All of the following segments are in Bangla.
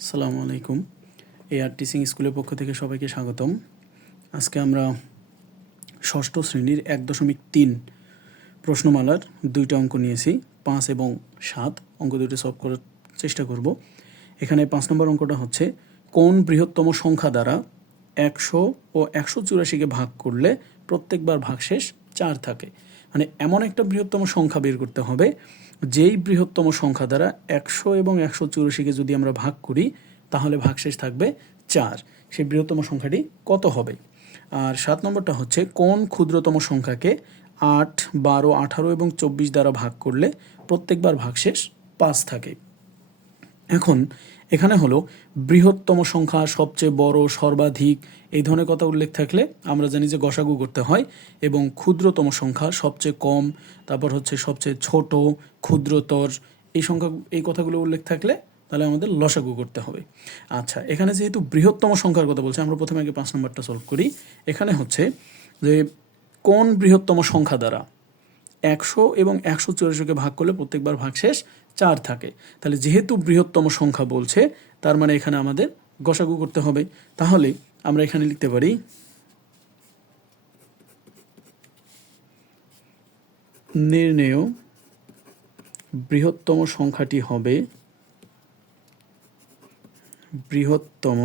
আসসালামু আলাইকুম। এ আর টিচিং স্কুলের পক্ষ থেকে সবাইকে স্বাগতম। আজকে আমরা ষষ্ঠ শ্রেণির এক দশমিক তিন প্রশ্নমালার দুইটা অঙ্ক নিয়েছি, পাঁচ এবং সাত। অঙ্ক দুইটা সলভ করার চেষ্টা করব। এখানে পাঁচ নম্বর অঙ্কটা হচ্ছে, কোন বৃহত্তম সংখ্যা দ্বারা একশো ও একশো চুরাশিকে ভাগ করলে প্রত্যেকবার ভাগশেষ চার থাকে? মানে এমন একটা বৃহত্তম সংখ্যা বের করতে হবে, যেই বৃহত্তম সংখ্যা দ্বারা একশো এবং একশো চুরাশিকে যদি আমরা ভাগ করি, তাহলে ভাগশেষ থাকবে চার। সেই বৃহত্তম সংখ্যাটি কত হবে? আর সাত নম্বরটা হচ্ছে, কোন ক্ষুদ্রতম সংখ্যাকে আট, বারো, আঠারো এবং চব্বিশ দ্বারা ভাগ করলে প্রত্যেকবার ভাগশেষ পাঁচ থাকে? এখন, এখানে হলো বৃহত্তম সংখ্যা, সবচেয়ে বড়, সর্বাধিক, এই ধরনের কথা উল্লেখ থাকলে আমরা জানি যে গসাগু করতে হয় এবং ক্ষুদ্রতম সংখ্যা সবচেয়ে কম, তারপর হচ্ছে সবচেয়ে ছোট, ক্ষুদ্রতর, এই সংখ্যা, এই কথাগুলো উল্লেখ থাকলে তাহলে আমাদের লসাগু করতে হবে। আচ্ছা এখানে যেহেতু বৃহত্তম সংখ্যার কথা বলছে, আমরা প্রথমে আগে পাঁচ নম্বরটা সলভ করি। এখানে হচ্ছে যে কোন বৃহত্তম সংখ্যা দ্বারা একশো এবং একশো চুরাশিকে ভাগ করলে প্রত্যেকবার ভাগশেষ চার থাকে। তাহলে যেহেতু বৃহত্তম সংখ্যা বলছে, তার মানে এখানে আমাদের গসাগু করতে হবে। তাহলে আমরা এখানে লিখতে পারি নির্ণেয় বৃহত্তম সংখ্যাটি হবে বৃহত্তম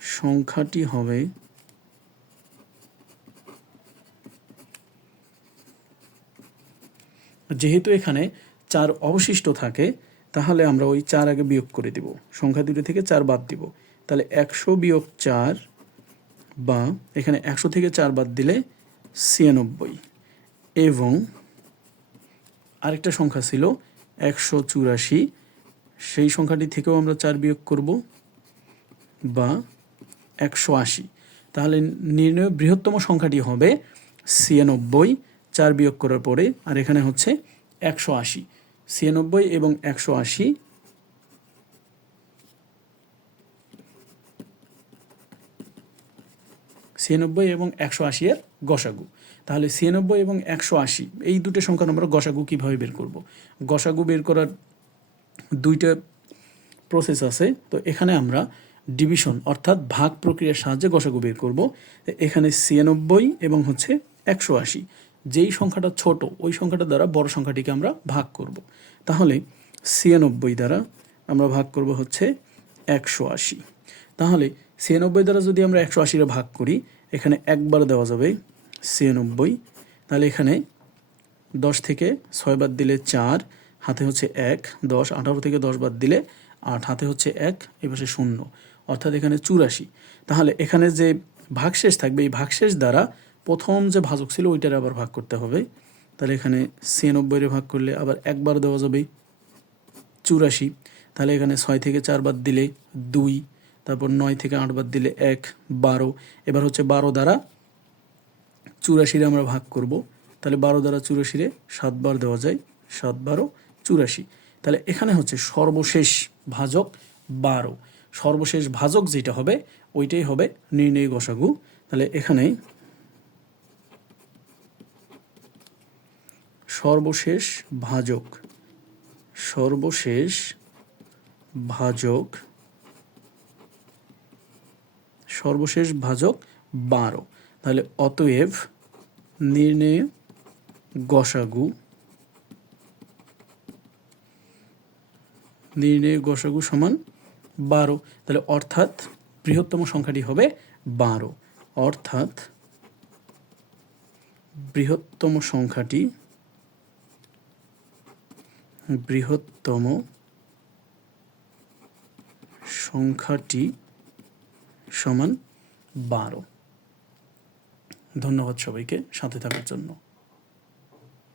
সংখ্যাটি হবে যেহেতু এখানে চার অবশিষ্ট থাকে, তাহলে আমরা ওই চার আগে বিয়োগ করে দিব। সংখ্যা দুটো থেকে চার বাদ দিব। তাহলে একশো বিয়োগ চার বা এখানে একশো থেকে চার বাদ দিলে ছিয়ানব্বই। এবং আরেকটা সংখ্যা ছিল একশো চুরাশি। সেই সংখ্যাটি থেকেও আমরা চার বিয়োগ করব বা একশো আশি। তাহলে নির্ণয় বৃহত্তম সংখ্যাটি হবে ছিয়ানব্বই। চার বিয়োগ করার পরে, আর এখানে হচ্ছে একশো আশি, ছিয়ানব্বই এবং একশো আশি। ছিয়ানব্বই এবং একশো আশি এর গসাগু। তাহলে ছিয়ানব্বই এবং একশো আশি, এই দুটো সংখ্যার আমরা গসাগু কীভাবে বের করব? গসাগু বের করার দুইটা প্রসেস আছে। তো এখানে আমরা ডিভিশন অর্থাৎ ভাগ প্রক্রিয়ার সাহায্যে গসাগু বের করব। এখানে ছিয়ানব্বই এবং হচ্ছে একশো আশি। যেই সংখ্যাটা ছোট, ওই সংখ্যাটা দ্বারা বড় সংখ্যাটিকে আমরা ভাগ করব। তাহলে ছিয়ানব্বই দ্বারা আমরা ভাগ করব হচ্ছে একশো আশি। তাহলে ছিয়ানব্বই দ্বারা যদি আমরা একশো আশিরে ভাগ করি, এখানে একবার দেওয়া যাবে ছিয়ানব্বই। তাহলে এখানে দশ থেকে ছয় বাদ দিলে চার, হাতে হচ্ছে এক, দশ, আঠারো থেকে দশ বাদ দিলে আট, হাতে হচ্ছে এক এপাশে শূন্য। অর্থাৎ এখানে চুরাশি। তাহলে এখানে যে ভাগশেষ থাকবে, এই ভাগশেষ দ্বারা প্রথম যে ভাজক ছিল, ওইটারে আবার ভাগ করতে হবে। তাহলে এখানে ছিয়ানব্বইরে ভাগ করলে আবার একবার দেওয়া যাবে চুরাশি। তাহলে এখানে ছয় থেকে চার বাদ দিলে দুই, তারপর নয় থেকে আট বাদ দিলে এক, বারো। এবার হচ্ছে বারো দ্বারা চুরাশিরে আমরা ভাগ করব। তাহলে বারো দ্বারা চুরাশিরে সাতবার দেওয়া যায়, সাত, বারো, চুরাশি। তাহলে এখানে হচ্ছে সর্বশেষ ভাজক বারো। সর্বশেষ ভাজক যেটা হবে, ওইটাই হবে নির্ণয় গসাগু। তাহলে এখানে সর্বশেষ ভাজক। সর্বশেষ ভাজক। সর্বশেষ ভাজক বারো। তাহলে অতএব নির্ণয় গসাগু। নির্ণয় গসাগু সমান বারো। তাহলে অর্থাৎ বৃহত্তম সংখ্যাটি হবে বারো। অর্থাৎ বৃহত্তম সংখ্যাটি বৃহত্তম সংখ্যাটি সমান বারো। ধন্যবাদ সবাইকে সাথে থাকার জন্য।